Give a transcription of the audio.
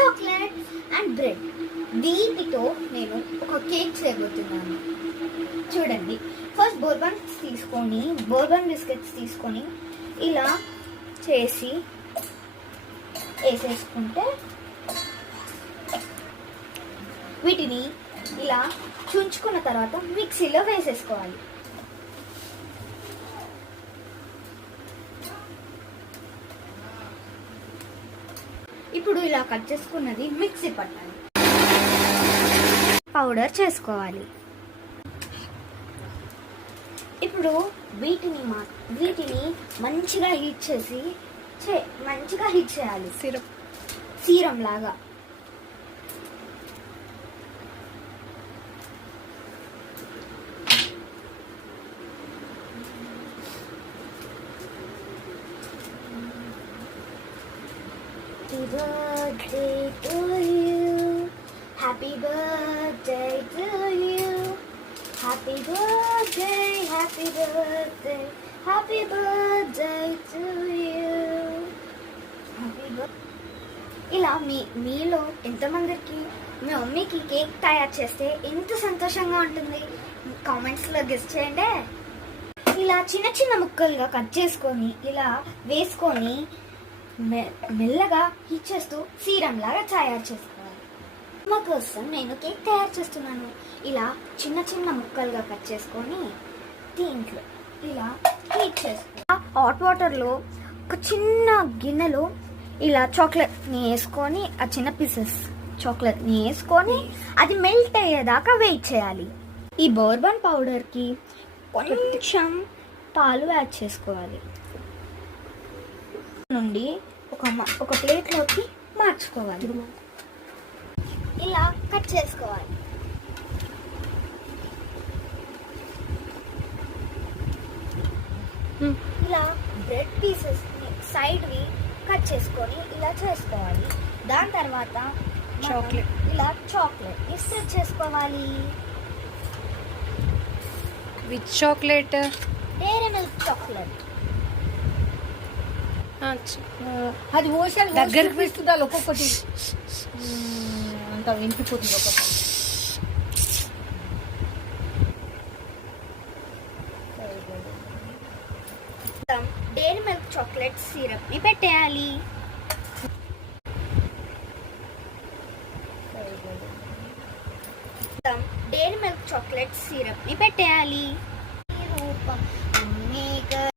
Chocolate and bread. వీటితో నేను ఒక కేక్ చేయబోతున్నాను. చూడండి, ఫస్ట్ బోర్బన్ బిస్కెట్స్ తీసుకొని ఇలా చేసి వేసేసుకుంటే వీటిని ఇలా చుంచుకున్న తర్వాత మిక్సీలో వేసేసుకోవాలి. ఇప్పుడు ఇలా కట్ చేసుకున్నది మిక్సీ పట్టాలి, పౌడర్ చేసుకోవాలి. ఇప్పుడు వీటిని మంచిగా హీట్ చేయాలి, సీరం లాగా. Happy birthday to you. Happy birthday to you. Happy birthday, happy birthday, happy birthday to you. ఇలా మీలో ఎంతమందికి మీ మమ్మీకి కేక్ తయారు చేస్తే ఎంత సంతోషంగా ఉంటుంది కామెంట్స్లో గెస్ట్ చేయండి. ఇలా చిన్న చిన్న ముక్కలుగా కట్ చేసుకొని ఇలా వేసుకొని మెల్లగా హీట్ చేస్తూ సీరం లాగా తయారు చేసుకోవాలి. మా కోసం నేను కేక్ తయారు చేస్తున్నాను. ఇలా చిన్న చిన్న ముక్కలుగా కట్ చేసుకొని దీంట్లో ఇలా హీట్ చేసుకోవాలి. హాట్ వాటర్లో ఒక చిన్న గిన్నెలో ఇలా చాక్లెట్ని వేసుకొని, ఆ చిన్న పీసెస్ చాక్లెట్ని వేసుకొని అది మెల్ట్ అయ్యేదాకా వెయిట్ చేయాలి. ఈ బోర్బన్ పౌడర్కి కొంచెం పాలు యాడ్ చేసుకోవాలి. నుండి ఒక ప్లేట్లోకి మార్చుకోవాలి. ఇలా కట్ చేసుకోవాలి. ఇలా బ్రెడ్ పీసెస్ సైడ్వి కట్ చేసుకొని ఇలా చేసుకోవాలి. దాని తర్వాత ఇలా చాక్లెట్ స్ప్రెడ్ చేసుకోవాలి. With chocolate, dairy milk chocolate. అది ఓషన్ దగ్గరికి పెట్టుదా ఒక్కొక్కటి అంత ఇంకిపోతుంది. ఒక్కొక్కటి డైరీ మిల్క్ చాక్లెట్ సిరప్ ని పెట్టేయాలి. డైరీ మిల్క్ చాక్లెట్ సిరప్ ని పెట్టేయాలి.